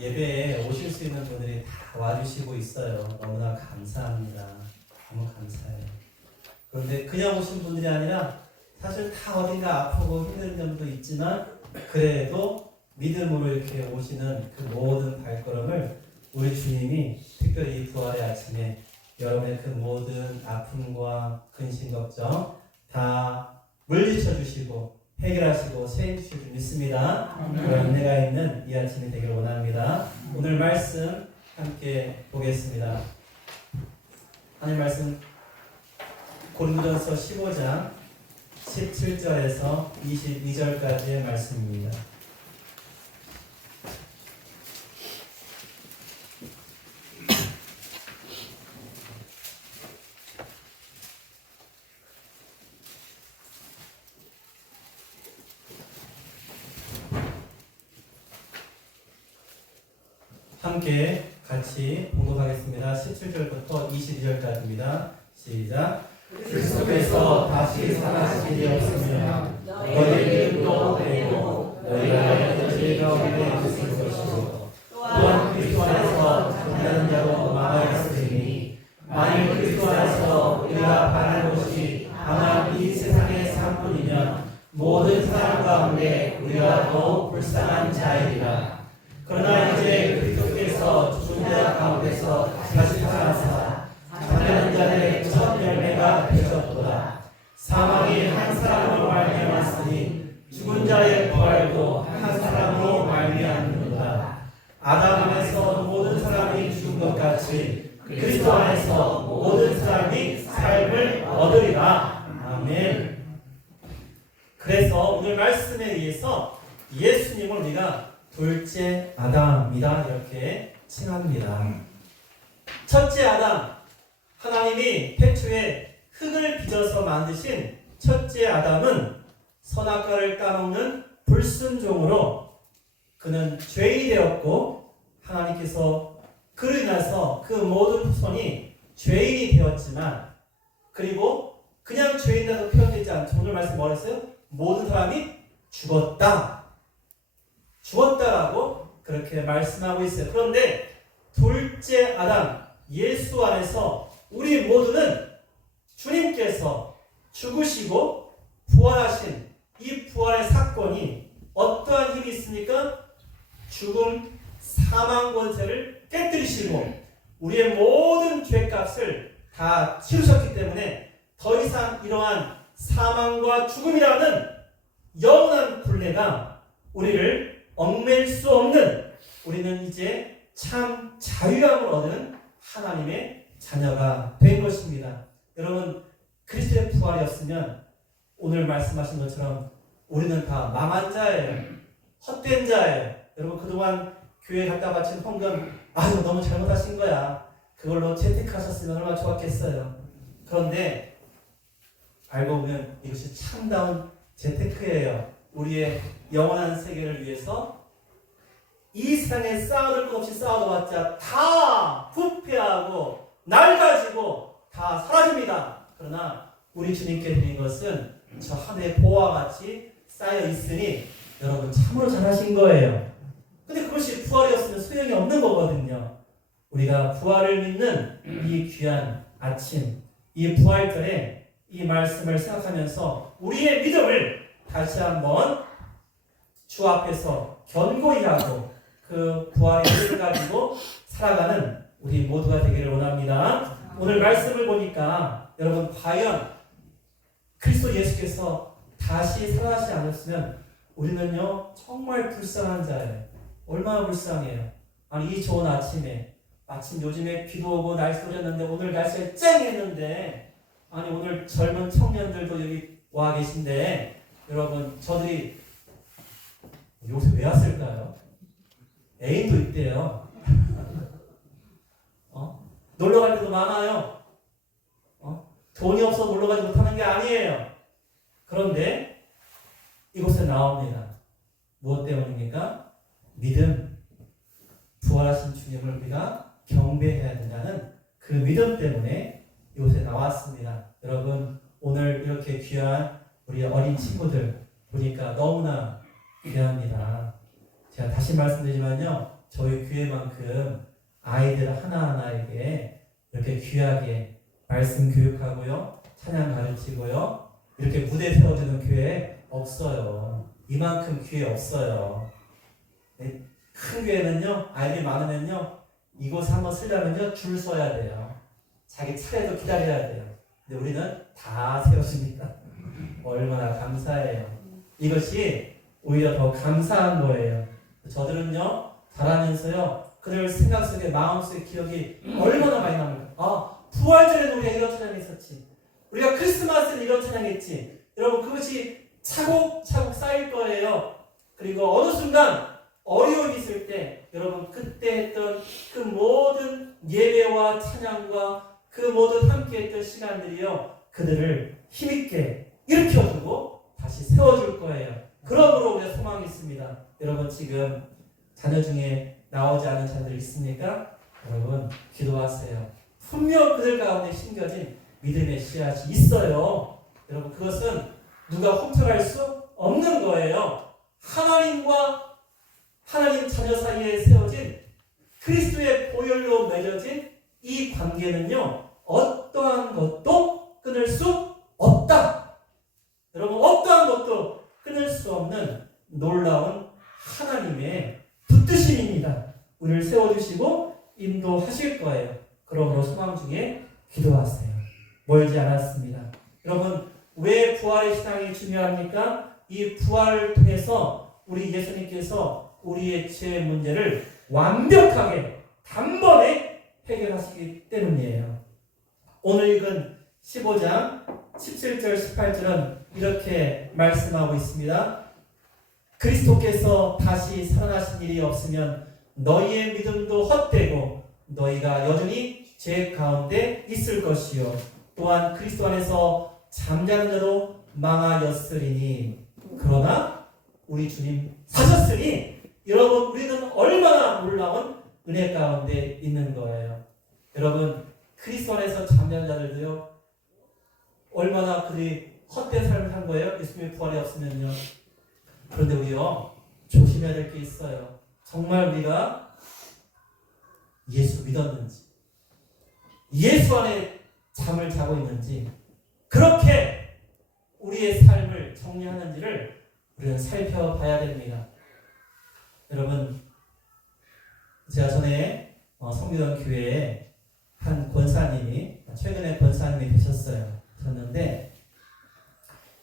예배에 오실 수 있는 분들이 다 와주시고 있어요. 너무나 감사합니다. 너무 감사해요. 그런데 그냥 오신 분들이 아니라 사실 다 어딘가 아프고 힘든 점도 있지만 그래도 믿음으로 이렇게 오시는 그 모든 발걸음을 우리 주님이 특별히 이 부활의 아침에 여러분의 그 모든 아픔과 근심 걱정 다 물리쳐 주시고 해결하시고 세해 주실 줄 믿습니다. 그런 은혜가 있는 이 아침이 되길 원합니다. 오늘 말씀 함께 보겠습니다. 하나님 말씀 고린도전서 15장 17절에서 22절까지의 말씀입니다. 함께 같이 봉독하겠습니다. 17절부터 22절까지입니다. 시작. 그리스도께서 다시 살아나신 일이 없으면 너희의 믿음도 되고 너희가 너희 가운데 있을 것이고 또한 그리스도 안에서 잠자는 자도 많아있으니 만일 그리스도 안에서 우리가 바라는 것이 다만 이 세상의 삶뿐이면 모든 사람 가운데 우리가 더욱 불쌍한 자이리라. 그러나 이제 그리스도께서 죽은 자 가운데서 다시 살아나사 잠자는 자들의 첫 열매가 되셨도다. 사망이 한 사람으로 말미암았으니 죽은 자의 부활도 한 사람으로 말미암는도다. 아담 안에서 모든 사람이 죽은 것 같이 그리스도 안에서 모든 사람이 삶을 얻으리라. 아멘. 그래서 오늘 말씀에 의해서 예수님을 우리가 둘째 아담이다 이렇게 칭합니다. 첫째 아담, 하나님이 태초에 흙을 빚어서 만드신 첫째 아담은 선악과를 따먹는 불순종으로 그는 죄인이 되었고 하나님께서 그로 인해서 그 모든 후손이 죄인이 되었지만 그리고 그냥 죄인이라서 표현되지 않죠. 오늘 말씀 뭐라 했어요? 모든 사람이 죽었다라고 그렇게 말씀하고 있어요. 그런데 둘째 아담 예수 안에서 우리 모두는 주님께서 죽으시고 부활하신 이 부활의 사건이 어떠한 힘이 있습니까? 죽음, 사망 권세를 깨뜨리시고 우리의 모든 죄값을 다 치르셨기 때문에 더 이상 이러한 사망과 죽음이라는 영원한 굴레가 우리를 얽맬 수 없는 우리는 이제 참 자유함을 얻는 하나님의 자녀가 된 것입니다. 여러분 그리스도의 부활이었으면 오늘 말씀하신 것처럼 우리는 다 망한 자예요. 헛된 자예요. 여러분 그동안 교회에 갖다 바친 헌금 아유 너무 잘못하신 거야. 그걸로 재택하셨으면 얼마나 좋았겠어요. 그런데 알고 보면 이것이 참다운 재테크예요. 우리의 영원한 세계를 위해서 이 세상에 쌓아둘 것 없이 쌓아둬봤자 다 부패하고 낡아지고 다 사라집니다. 그러나 우리 주님께 드린 것은 저 하늘의 보화와 같이 쌓여 있으니 여러분 참으로 잘하신 거예요. 근데 그것이 부활이었으면 소용이 없는 거거든요. 우리가 부활을 믿는 이 귀한 아침, 이 부활절에 이 말씀을 생각하면서 우리의 믿음을 다시 한번 주 앞에서 견고히 하고 그 부활의 힘을 가지고 살아가는 우리 모두가 되기를 원합니다. 오늘 말씀을 보니까 여러분 과연 그리스도 예수께서 다시 살아나시지 않았으면 우리는요 정말 불쌍한 자예요. 얼마나 불쌍해요. 아니 이 좋은 아침에 마침 요즘에 비도 오고 날씨도 흐렸는데 오늘 날씨가 쨍했는데 아니 오늘 젊은 청년들도 여기 와 계신데 여러분 저들이 요새 왜 왔을까요? 애인도 있대요. 놀러 갈 때도 많아요. 돈이 없어 놀러 가지 못하는 게 아니에요. 그런데 이곳에 나옵니다. 무엇 때문입니까? 믿음. 부활하신 주님을 우리가 경배해야 된다는 그 믿음 때문에 이곳에 나왔습니다. 여러분 오늘 이렇게 귀한 우리 어린 친구들 보니까 너무나 귀합니다. 제가 다시 말씀드리지만요 저희 교회만큼 아이들 하나하나에게 이렇게 귀하게 말씀 교육하고요, 찬양 가르치고요, 이렇게 무대 세워주는 교회 없어요. 이만큼 교회 없어요. 큰 교회는요, 아이들이 많으면요, 이곳에 한번 쓰려면요, 줄 서야 돼요. 자기 차례도 기다려야 돼요. 근데 우리는 다 세워줍니다. 얼마나 감사해요. 이것이 오히려 더 감사한 거예요. 저들은요, 자라면서요, 그들 생각 속에, 마음속에 기억이 얼마나 많이 남을까. 아, 부활절에는 우리가 이런 찬양이 있었지. 우리가 크리스마스는 이런 찬양했지. 여러분, 그것이 차곡차곡 쌓일 거예요. 그리고 어느 순간 어려움이 있을 때, 여러분, 그때 했던 그 모든 예배와 찬양과 그 모든 함께 했던 시간들이요, 그들을 힘있게 일으켜주고 다시 세워줄 거예요. 그러므로 우리가 소망이 있습니다. 여러분, 지금 자녀 중에 나오지 않은 자들 있습니까? 여러분, 기도하세요. 분명 그들 가운데 심겨진 믿음의 씨앗이 있어요. 여러분, 그것은 누가 훔쳐갈 수 없는 거예요. 하나님과 하나님 자녀 사이에 세워진 그리스도의 보혈로 맺어진 이 관계는요, 어떠한 것도 끊을 수 없다. 여러분, 어떠한 것도 끊을 수 없는 놀라운 하나님의 붙드심입니다. 우리를 세워주시고 인도하실 거예요. 그러므로 소망 중에 기도하세요. 멀지 않았습니다. 여러분, 왜 부활의 신앙이 중요합니까? 이 부활을 통해서 우리 예수님께서 우리의 죄 문제를 완벽하게 단번에 해결하시기 때문이에요. 오늘 읽은 15장 17절 18절은 이렇게 말씀하고 있습니다. 그리스도께서 다시 살아나신 일이 없으면 너희의 믿음도 헛되고 너희가 여전히 죄 가운데 있을 것이요 또한 그리스도 안에서 잠자는 자도 망하였으리니 그러나 우리 주님 사셨으니 여러분 우리는 얼마나 놀라운 은혜 가운데 있는 거예요. 여러분 그리스도 안에서 잠자는 자들도요 얼마나 그들이 헛된 삶을 산 거예요. 예수님의 부활이 없으면요. 그런데 우리요 조심해야 될 게 있어요. 정말 우리가 예수 믿었는지 예수 안에 잠을 자고 있는지 그렇게 우리의 삶을 정리하는지를 우리는 살펴봐야 됩니다. 여러분 제가 전에 성미원 교회에 한 권사님이 최근에 권사님이 되셨는데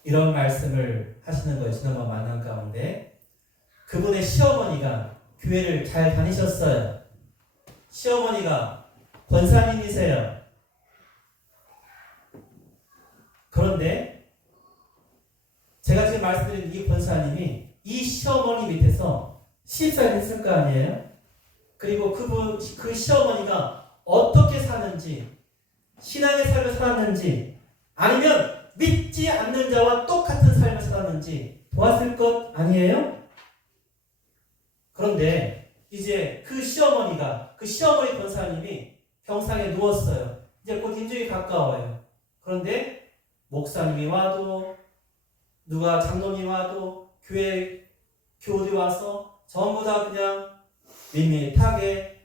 이런 말씀을 하시는 거예요. 지난번 만남 가운데 그분의 시어머니가 교회를 잘 다니셨어요. 시어머니가 권사님이세요. 그런데 제가 지금 말씀드린 이 권사님이 이 시어머니 밑에서 시집살이 했을 거 아니에요? 그리고 그 시어머니가 어떻게 사는지 신앙의 삶을 살았는지 아니면 믿지 않는 자와 똑같은 삶을 살았는지 보았을 것 아니에요? 그런데 이제 그 시어머니 권사님이 병상에 누웠어요. 이제 곧 임종이 가까워요. 그런데 목사님이 와도 누가 장로님이 와도 교회 교우들이 와서 전부 다 그냥 밋밋하게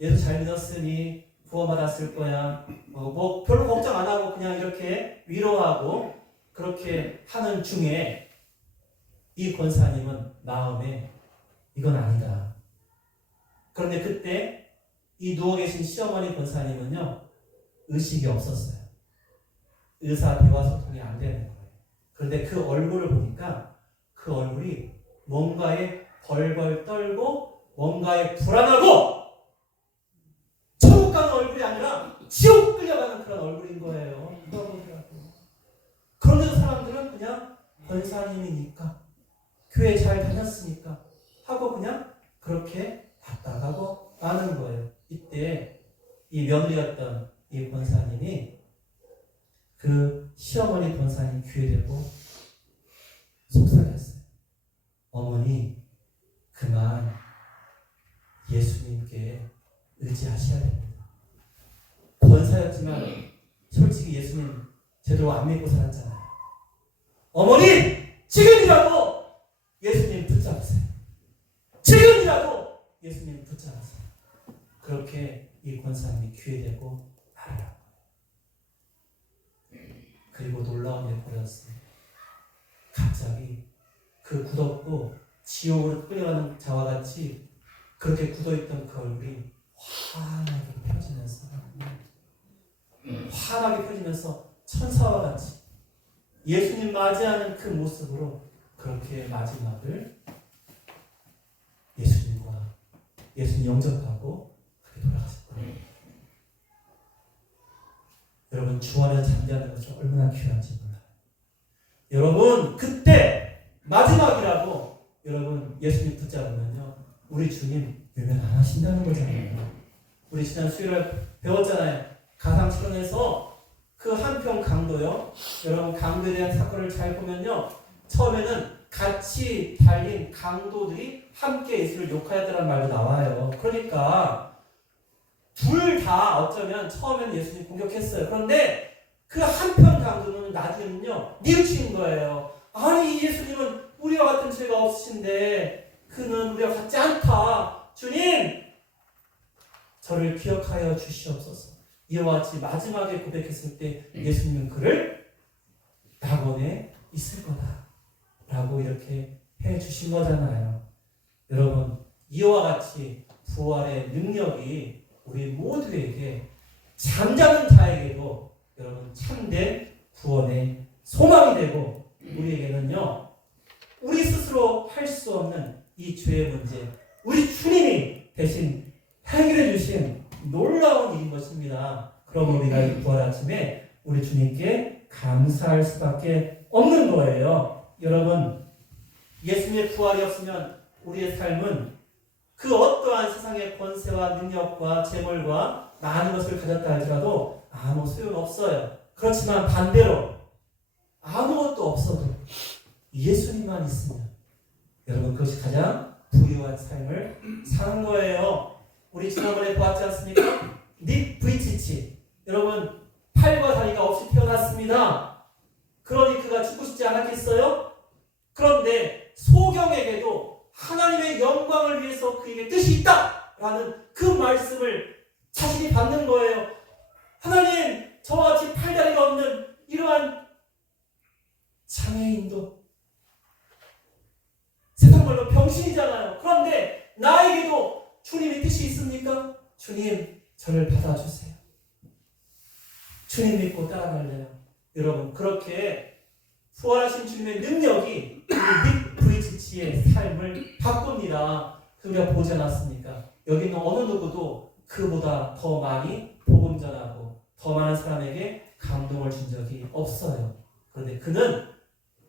예수 잘 믿었으니 구원받았을 거야. 뭐 별로 걱정 안 하고 그냥 이렇게 위로하고 그렇게 하는 중에 이 권사님은 마음에 이건 아니다. 그런데 그때 이 누워 계신 시어머니 권사님은요 의식이 없었어요. 의사 대화 소통이 안 되는 거예요. 그런데 그 얼굴을 보니까 그 얼굴이 뭔가에 벌벌 떨고 뭔가에 불안하고 천국 가는 얼굴이 아니라 지옥 끌려가는 그런 얼굴인 거예요. 그런데도 사람들은 그냥 권사님이니까 교회 잘 다녔으니까 하고 그냥 그렇게 답답하고 마는 거예요. 이때 이 며느리였던 이 권사님이 그 시어머니 권사님 귀에 대고 속삭였어요. 어머니 그만 예수님께 의지하셔야 됩니다. 권사였지만 솔직히 예수님 제대로 안 믿고 살았잖아요. 어머니 지금이라도 예수님 붙잡으세요. 지금이라도 예수님 붙잡아서 그렇게 이 권사님이 귀회되고 말하라고. 그리고 놀라운 일이 벌어졌습니다. 갑자기 그 굳었고 지옥으로 끌려가는 자와 같이 그렇게 굳어있던 그 얼굴이 환하게 펴지면서 천사와 같이 예수님 맞이하는 그 모습으로 그렇게 마지막을 예수님 영접하고 그렇게 돌아갔을 거예요. 여러분 주 안에서 잠자는 것이 얼마나 귀한지 몰라요. 여러분 그때 마지막이라고 여러분 예수님 붙잡으면요 우리 주님 외면 안 하신다는 거잖아요. 우리 지난 수요일에 배웠잖아요. 가상실험에서 그 한평 강도요. 여러분 강도에 대한 사건을 잘 보면요. 처음에는 같이 달린 강도들이 함께 예수를 욕하였다는 말도 나와요. 그러니까 둘 다 어쩌면 처음에는 예수님 공격했어요. 그런데 그 한평 강도는 나중에는요. 뉘우친 거예요. 아니 예수님은 우리와 같은 죄가 없으신데 그는 우리와 같지 않다. 주님 저를 기억하여 주시옵소서. 이와 같이 마지막에 고백했을 때 예수님은 그를 낙원에 있을 거다 라고 이렇게 해주신 거잖아요. 여러분 이와 같이 부활의 능력이 우리 모두에게 잠자는 자에게도 여러분 참된 구원의 소망이 되고 우리에게는요 우리 스스로 할 수 없는 이 죄의 문제 우리 주님이 대신 해결해 주신 놀라운 일인 것입니다. 그럼 우리가 이 부활 아침에 우리 주님께 감사할 수밖에 없는 거예요. 여러분 예수님의 부활이 없으면 우리의 삶은 그 어떠한 세상의 권세와 능력과 재물과 많은 것을 가졌다 할지라도 아무 소용없어요. 그렇지만 반대로 아무것도 없어도 예수님만 있으면 여러분 그것이 가장 부유한 삶을 사는 거예요. 우리 지난번에 보았지 않습니까? 닉 브이치치 여러분 팔과 다리가 없이 태어났습니다. 그러니 그가 죽고 싶지 않았겠어요? 그런데 소경에게도 하나님의 영광을 위해서 그에게 뜻이 있다라는 그 말씀을 자신이 받는 거예요. 하나님 저와 같이 팔다리가 없는 이러한 장애인도 세상 말로 병신이잖아요. 그런데 나에게도 주님의 뜻이 있습니까? 주님 저를 받아주세요. 주님 믿고 따라갈래요. 여러분 그렇게 부활하신 주님의 능력이 닉 브이치치의 삶을 바꿉니다. 우리가 보지 않았습니까? 여기 있는 어느 누구도 그보다 더 많이 복음 전하고 더 많은 사람에게 감동을 준 적이 없어요. 그런데 그는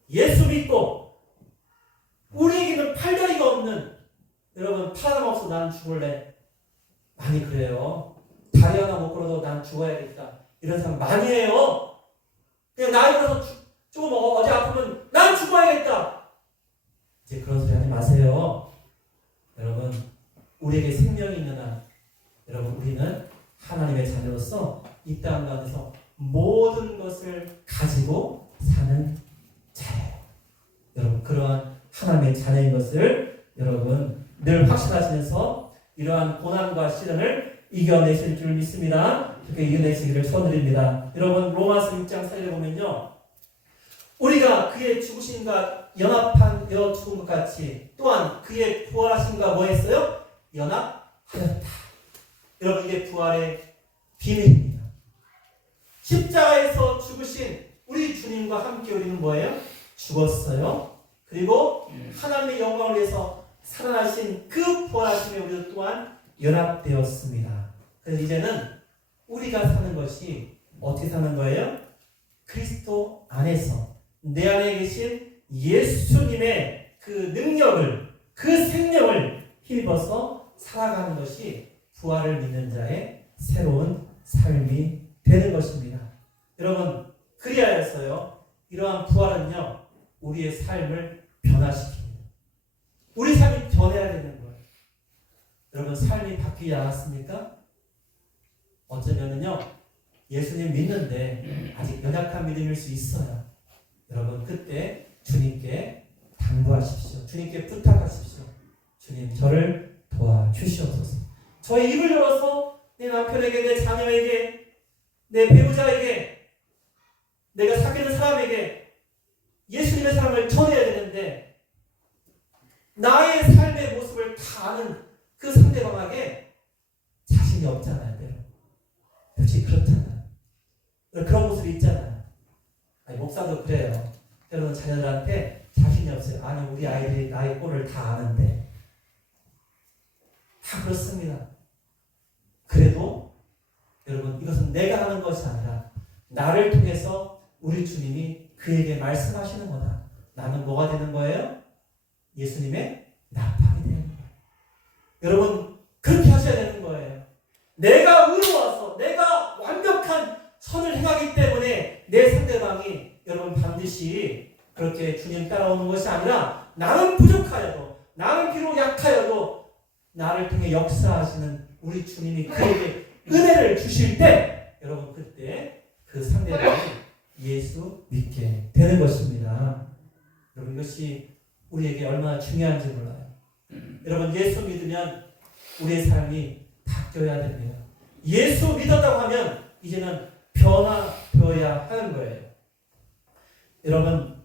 예수 믿고 우리에게는 팔다리가 없는 여러분 팔 없어 난 죽을래 많이 그래요. 다리 하나 못 걸어도 난 죽어야겠다 이런 사람 많이 해요. 그냥 나이 들어서 조금 어디 아프면 난 죽어야겠다 이제 그런 소리 하지 마세요. 여러분 우리에게 생명이 있는 한 여러분 우리는 하나님의 자녀로서 이 땅 가운데서 모든 것을 가지고 사는 자예요. 여러분 그러한 하나님의 자녀인 것을 여러분 늘 확신하시면서 이러한 고난과 시련을 이겨내실 줄 믿습니다. 그렇게 이겨내시기를 소원드립니다. 여러분 로마서 6장 4절에 보면요. 우리가 그의 죽으심과 연합하여 죽은 것 같이 또한 그의 부활하심과 뭐 했어요? 연합하였다. 여러분 이게 부활의 비밀입니다. 십자가에서 죽으신 우리 주님과 함께 우리는 뭐예요? 죽었어요. 그리고 하나님의 영광을 위해서 살아나신 그 부활하심에 우리도 또한 연합되었습니다. 그래서 이제는 우리가 사는 것이 어떻게 사는 거예요? 그리스도 안에서 내 안에 계신 예수님의 그 능력을 그 생명을 힘입어서 살아가는 것이 부활을 믿는 자의 새로운 삶이 되는 것입니다. 여러분 그리하여서요 이러한 부활은요 우리의 삶을 변화시킵니다. 우리 삶이 변해야 되는 거예요. 여러분 삶이 바뀌지 않았습니까? 어쩌면은요 예수님 믿는데 아직 연약한 믿음일 수 있어요. 여러분 그때 주님께 당부하십시오. 주님께 부탁하십시오. 주님 저를 도와주십시오. 주시옵소서. 저의 입을 열어서 내 남편에게, 내 자녀에게, 내 배우자에게, 내가 사귀는 사람에게 예수님의 사랑을 전해야 되는데 나의 삶의 모습을 다 아는 그 상대방에게 자신이 없잖아요. 역시 그렇잖아요. 그런 모습이 있잖아요. 아니, 목사도 그래요. 여러분 자녀들한테 자신이 없어요. 아니 우리 아이들이 나의 꼴을 다 아는데. 다 그렇습니다. 그래도 여러분 이것은 내가 하는 것이 아니라 나를 통해서 우리 주님이 그에게 말씀하시는 거다. 나는 뭐가 되는 거예요? 예수님의 나팔이 되는 거예요. 여러분 그렇게 하셔야 되는 거예요. 내가 의로워서 내가 완벽한 선을 행하기 때문에 내 상대방이 여러분 반드시 그렇게 주님 따라오는 것이 아니라 나는 부족하여도 나는 비록 약하여도 나를 통해 역사하시는 우리 주님이 그에게 은혜를 주실 때 여러분 그때 그 상대방이 예수 믿게 되는 것입니다. 여러분 이것이 우리에게 얼마나 중요한지 몰라요. 여러분 예수 믿으면 우리의 삶이 바뀌어야 됩니다. 예수 믿었다고 하면 이제는 변화되어야 하는 거예요. 여러분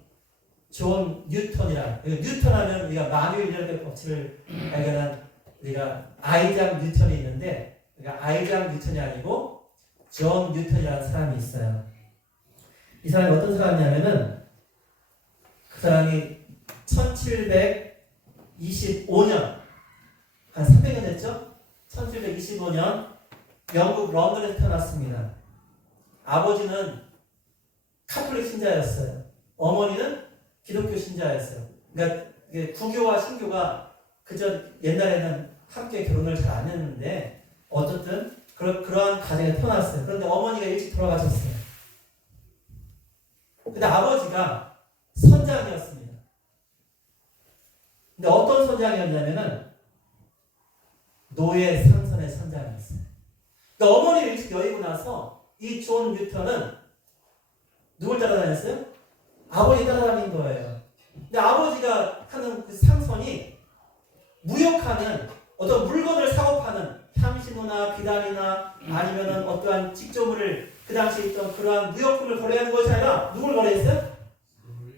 존 뉴턴이라 뉴턴 하면 우리가 만유인력의 법칙을 발견한 우리가 아이작 뉴턴이 있는데 그러니까 아이작 뉴턴이 아니고 존 뉴턴이라는 사람이 있어요. 이 사람이 어떤 사람이냐면은 그 사람이 1725년 한 300년 됐죠? 1725년 영국 런던에서 태어났습니다. 아버지는 카톨릭 신자였어요. 어머니는 기독교 신자였어요. 그러니까 구교와 신교가 그저 옛날에는 함께 결혼을 잘 안 했는데 어쨌든 그러한 가정에 태어났어요. 그런데 어머니가 일찍 돌아가셨어요. 근데 아버지가 선장이었습니다. 근데 어떤 선장이었냐면은 노예 상선의 선장이었어요. 그러니까 어머니를 일찍 여의고 나서 이 존 뉴턴은 누굴 따라다녔어요? 아버지 따라다닌 거예요. 근데 아버지가 하는 그 상선이 무역하는 어떤 물건을 사고 파는 향신료나 비단이나 아니면은 어떠한 직조물을 그 당시에 있던 그러한 무역품을 거래하는 것이 아니라 누굴 거래했어요?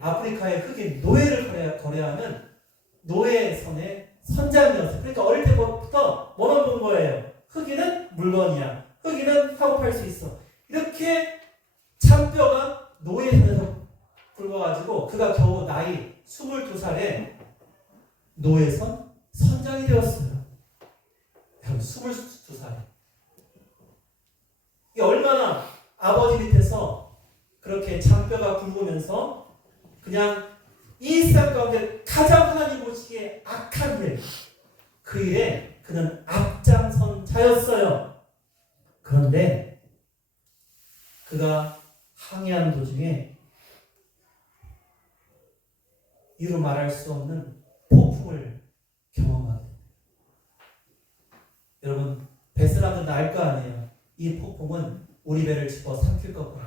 아프리카의 흑인 노예를 거래하는 노예선의 선장이었어요. 그러니까 어릴 때부터 뭐만 본 거예요? 흑인은 물건이야. 흑인은 사고 팔 수 있어. 이렇게 잔뼈가 노예선에서 굵어가지고 그가 겨우 나이 22살에 노예선 선장이 되었어요. 22살에. 이게 얼마나 아버지 밑에서 그렇게 잔뼈가 굵으면서 그냥 이 세상 가운데 가장 하나님 보시기에 악한 일, 그 일에 그는 앞장선 자였어요. 그런데 그가 항해하는 도중에 이루 말할 수 없는 폭풍을 경험하게 됩니다. 여러분 뱃사람들은 알 거 아니에요. 이 폭풍은 우리 배를 집어 삼킬 거고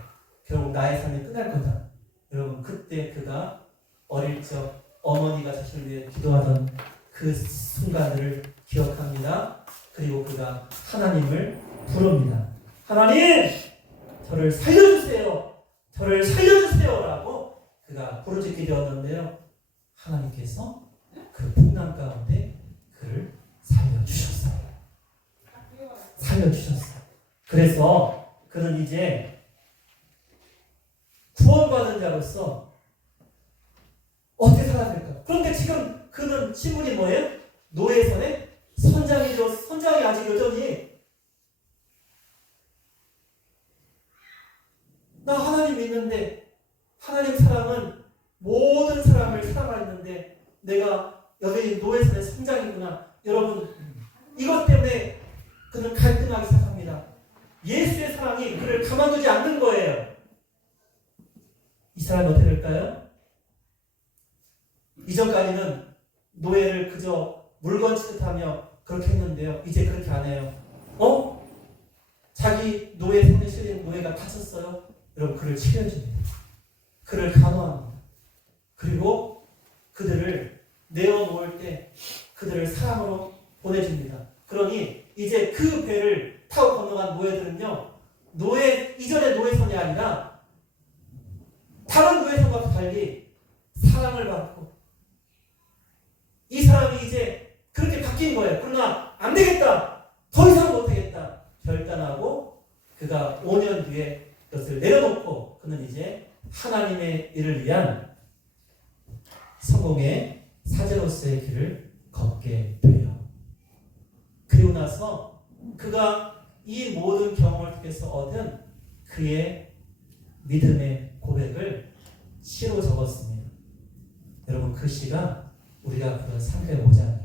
결국 나의 삶이 끝날 거다. 여러분 그때 그가 어릴 적 어머니가 자신을 위해 기도하던 그 순간들을 기억합니다. 그리고 그가 하나님을 부릅니다. 하나님! 저를 살려주세요. 저를 살려주세요. 라고 그가 부르짖게 되었는데요. 하나님께서 그 풍랑 가운데 그를 살려주셨어요. 살려주셨어요. 그래서 그는 이제 구원받은 자로서 어떻게 살아야 될까? 그런데 지금 그는 신분이 뭐예요? 노예선의 선장이죠. 선장이 아직 여전히 나 하나님 믿는데 하나님 사랑은 모든 사람을 사랑하는데 내가 여전히 노예선의 선장이구나. 여러분 이것 때문에 그는 갈등하기 시작합니다. 예수의 사랑이 그를 가만두지 않는 거예요. 이 사람이 어떻게 될까요? 이전까지는 노예를 그저 물건 취급하며 그렇게 했는데요. 이제 그렇게 안 해요. 자기 노예 손에 실린 노예가 다쳤어요. 여러분 그를 치료해줍니다. 그를 간호합니다. 그리고 그들을 내어놓을 때 그들을 사랑으로 보내줍니다. 이 사람이 이제 그렇게 바뀐 거예요. 그러나 안 되겠다. 더 이상 못하겠다. 결단하고 그가 5년 뒤에 그것을 내려놓고 그는 이제 하나님의 일을 위한 성공의 사제로서의 길을 걷게 돼요. 그리고 나서 그가 이 모든 경험을 통해서 얻은 그의 믿음의 고백을 시로 적었습니다. 여러분 그 시가 우리가 그런 305장이에요.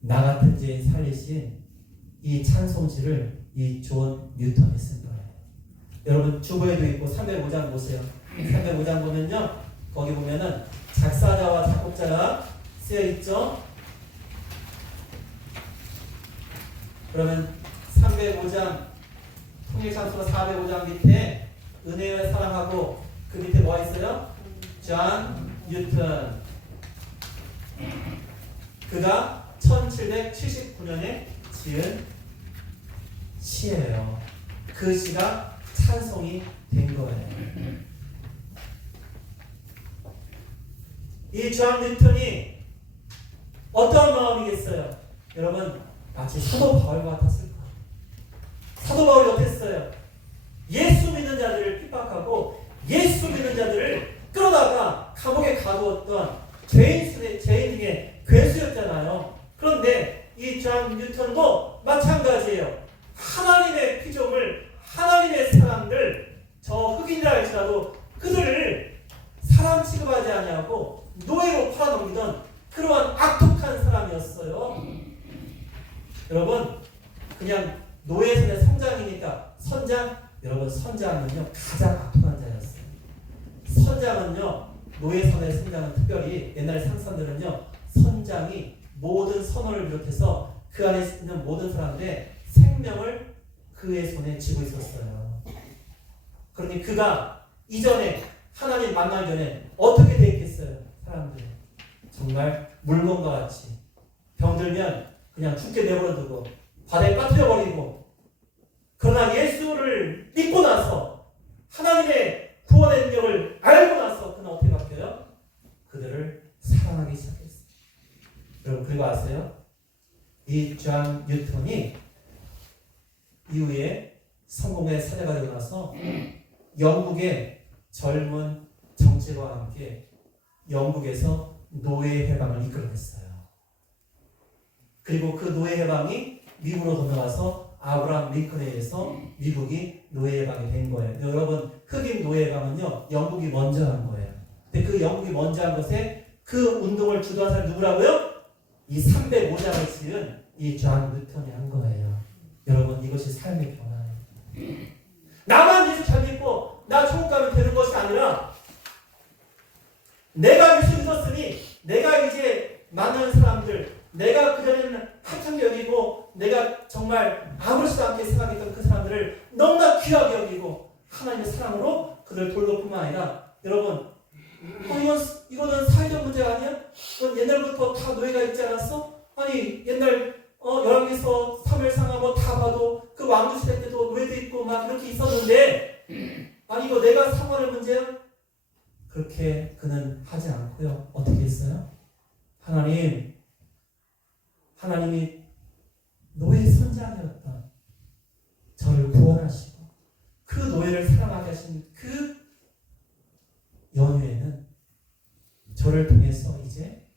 나 같은 죄인 살리신 이 찬송시를 이 존 뉴턴이 쓴 거예요. 여러분 주보에도 있고 305장 보세요. 305장 보면요. 거기 보면은 작사자와 작곡자가 쓰여 있죠. 그러면 305장 통일찬송가 405장 밑에 은혜의 사랑하고 그 밑에 뭐가 있어요? 존 뉴턴. 그가 1779년에 지은 시예요. 그 시가 찬송이 된 거예요. 이 존 뉴턴이 어떤 마음이겠어요? 여러분 마치 사도 바울 같았을 거예요. 사도 바울이 어땠어요? 예수 믿는 자들을 핍박하고 예수 믿는 자들을 끌어다가 감옥에 가두었던 죄인 중에 괴수였잖아요. 그런데 이 존 뉴턴도 마찬가지예요. 하나님의 피조물, 하나님의 사람들, 저 흑인이라 할지라도 그들을 사람 취급하지 아니하고 노예로 팔아넘기던 그러한 악독한 사람이었어요. 여러분 그냥 노예선의 성장이니까 선장? 여러분 선장은요 가장 악독한 자였어요. 선장은요 노예선의 선장은 특별히 옛날 상선들은요 선장이 모든 선원을 비롯해서 그 안에 있는 모든 사람들의 생명을 그의 손에 쥐고 있었어요. 그러니 그가 이전에 하나님 만나기 전에 어떻게 돼 있겠어요? 사람들 정말 물건과 같이 병들면 그냥 죽게 내버려두고 바다에 빠뜨려버리고, 그러나 예수를 믿고 나서 하나님의 구원의 능력을 알고 나서 그는 어떻게 바뀌어요? 그들을 사랑하기 시작했어요. 여러분 그리고 아세요? 이 존 뉴턴이 이후에 성공의 사자가 되고 나서 영국의 젊은 정치가와 함께 영국에서 노예 해방을 이끌어냈어요. 그리고 그 노예 해방이 미국으로 건너가서 아브라함 링컨에 의해서 미국이 노예 해방이 된 거예요. 여러분 흑인 노예 해방은요 영국이 먼저 한 거예요. 근데 그 영국이 먼저 한 것에 그 운동을 주도한 사람이 누구라고요? 이 305장을 지은 이 존 뉴턴이 한 거예요. 여러분 이것이 삶의 변화예요. 나만 예수 잘 믿고 나 천국 가면 되는 것이 아니라 내가 예수 믿었으니 내가 이제 만나는 사람들, 내가 그전에는 하찮게 여기고 내가 정말 아무렇지도 않게 생각했던 그 사람들을 너무나 귀하게 여기고 하나님의 사랑으로 그들을 돌볼 뿐만 아니라, 여러분 이거는 사회적 문제가 아니야? 이건 옛날부터 다 노예가 있지 않았어? 아니 옛날 열왕기서 3일상하 뭐 다 봐도 그 왕조 시대 때도 노예도 있고 막 그렇게 있었는데 아니 이거 내가 상관할 문제야? 그렇게 그는 하지 않고요. 어떻게 했어요? 하나님이 노예 선장이었던 저를 구원하시고 그 노예를 사랑하게 하신 그 연휴에는 저를 통해서 이제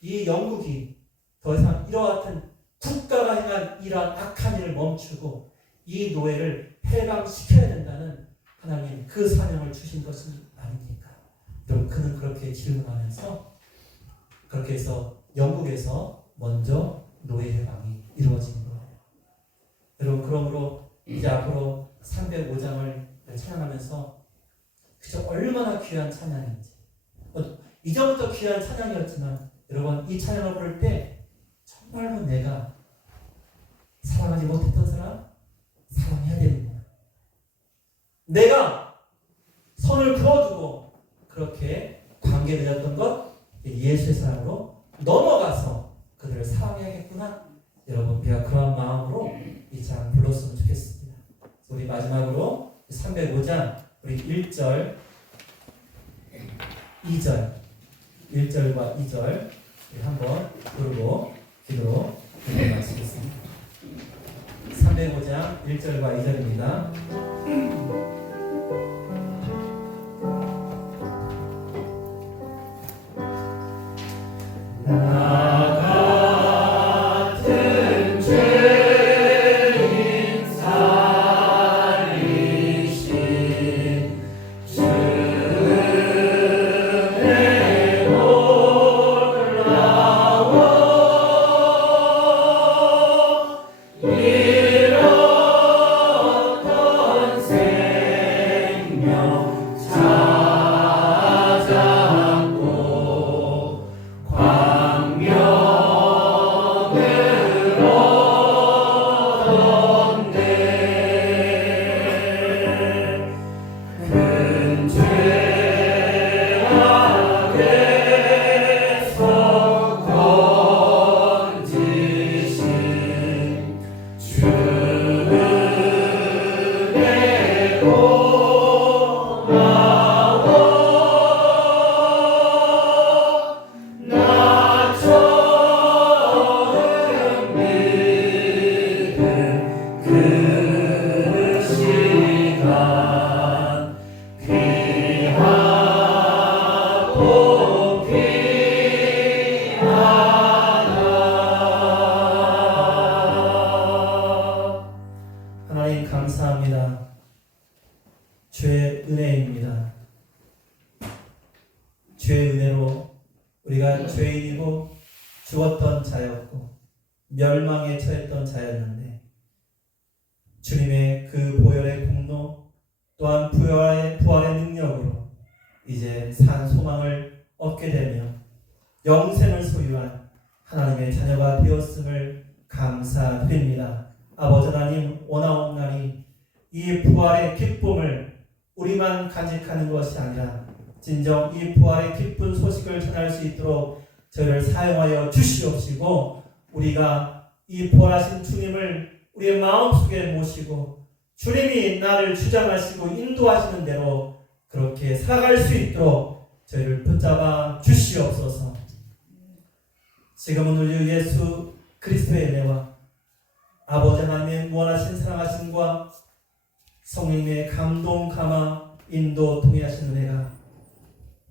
이 영국이 더 이상 이와 같은 국가가 행한 이러한 악한 일을 멈추고 이 노예를 해방시켜야 된다는 하나님 그 사명을 주신 것이 아닙니까? 여러분 그는 그렇게 질문하면서 그렇게 해서 영국에서 먼저 노예 해방이 이루어진 거예요. 여러분 그러므로 이제 앞으로 305장을 찬양하면서 그저 얼마나 귀한 찬양인지, 이전부터 귀한 찬양이었지만 여러분 이 찬양을 부를 때 정말로 내가 사랑하지 못했던 사람 사랑해야 되는 거야. 내가 선을 그어두고 그렇게 관계를 맺었던 것 예수의 사랑으로 넘어가서 그들을 사랑해야겠구나. 여러분 우리가 그런 마음으로 이 장 불렀으면 좋겠습니다. 우리 마지막으로 305장 우리 1절 2절 1절과 2절 한번 부르고 기도로 마치겠습니다. 305장 1절과 2절입니다. 하나님 감사합니다. 주의 은혜입니다. 주의 은혜로 우리가 죄인이고 죽었던 자였고 멸망에 처했던 자였는데 주님의 그 보혈의 공로 또한 부활의 능력으로 이제 산 소망을 얻게 되며 영생을 소유한 하나님의 자녀가 되었음을 감사드립니다. 아버지 하나님, 오나옵나니 이 부활의 기쁨을 우리만 간직하는 것이 아니라 진정 이 부활의 기쁜 소식을 전할 수 있도록 저희를 사용하여 주시옵시고 우리가 이 부활하신 주님을 우리의 마음속에 모시고 주님이 나를 주장하시고 인도하시는 대로 그렇게 살아갈 수 있도록 저희를 붙잡아 주시옵소서. 지금은 우리 예수 그리스도의 은혜와 아버지 하나님의 무한하신 사랑하심과 성령의 감동 감화 인도 통해하신 은혜가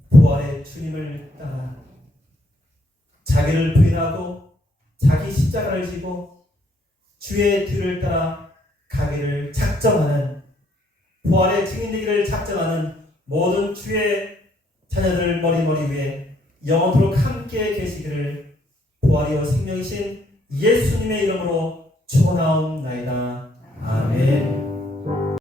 부활의 주님을 따라 자기를 부인하고 자기 십자가를 지고 주의 뒤를 따라 가기를 작정하는 부활의 증인되기를 작정하는 모든 주의 자녀들 머리머리 위에 영원토록 함께 계시기를 부활이요 생명이신 예수님의 이름으로 축원하옵나이다. 아멘.